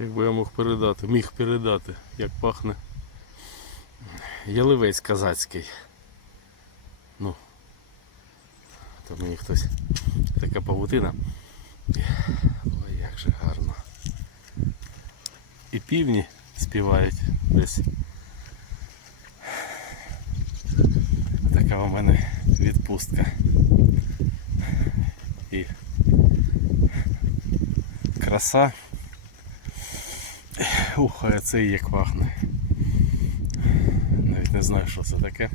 Якби я мог передати, міг передати, як пахне. Яливець казацький. Ну. То мені хтось. Така павутина. Ой, як же гарно. І півні співають десь. Така у мене відпустка. І краса. Ух, а це і як пахне. Навіть не знаю, що це таке.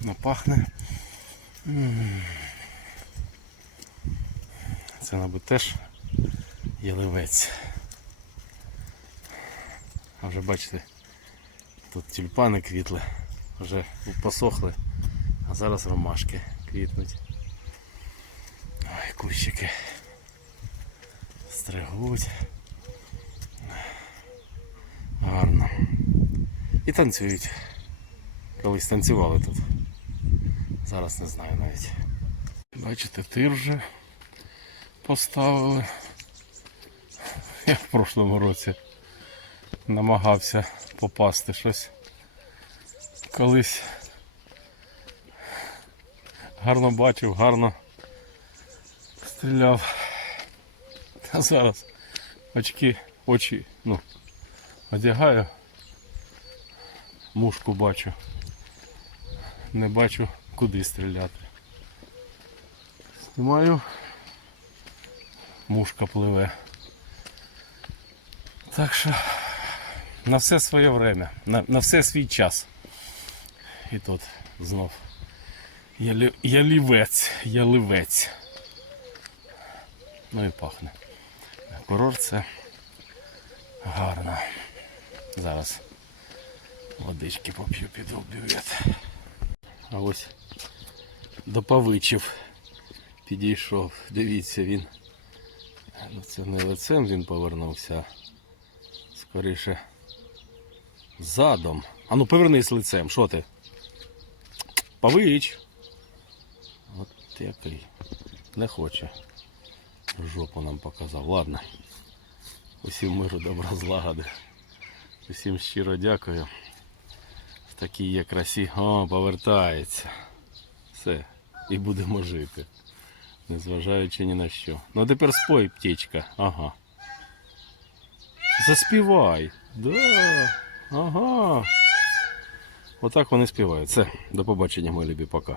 Но пахне. Це, мабуть, теж яливець. А вже бачите, тут тюльпани квітли, вже посохли, а зараз ромашки квітнуть. Ой, кущики стригуть. Гарно. І танцюють. Колись танцювали тут. Зараз не знаю навіть. Бачите, тир вже поставили. Я в прошлому році намагався попасти щось. Колись гарно бачив, гарно стріляв. А зараз очки, очі, ну, одягаю, мушку бачу. Не бачу, куди стріляти. Знімаю, мушка пливе. Так що на все своє время, на, на все свій час. І тут знов ялі, ялівець, яливець. Ну і пахне. Курорт це гарно. Зараз водички поп'ю під бювет. А ось до павичів підійшов. Дивіться, він. Ну, це не лицем він повернувся. Скоріше задом. А ну повернись лицем, що ти? Павич. От який. Не хоче. Жопу нам показав. Ладно. Усім миру, добра злагоди. Усім щиро дякую. В такій є красі. О, повертається. Все. І будемо жити. Незважаючи ні на що. Ну а тепер спой, птічка. Ага. Заспівай. Да. Ага. Отак вони співають. Все. До побачення, мої любі, пока.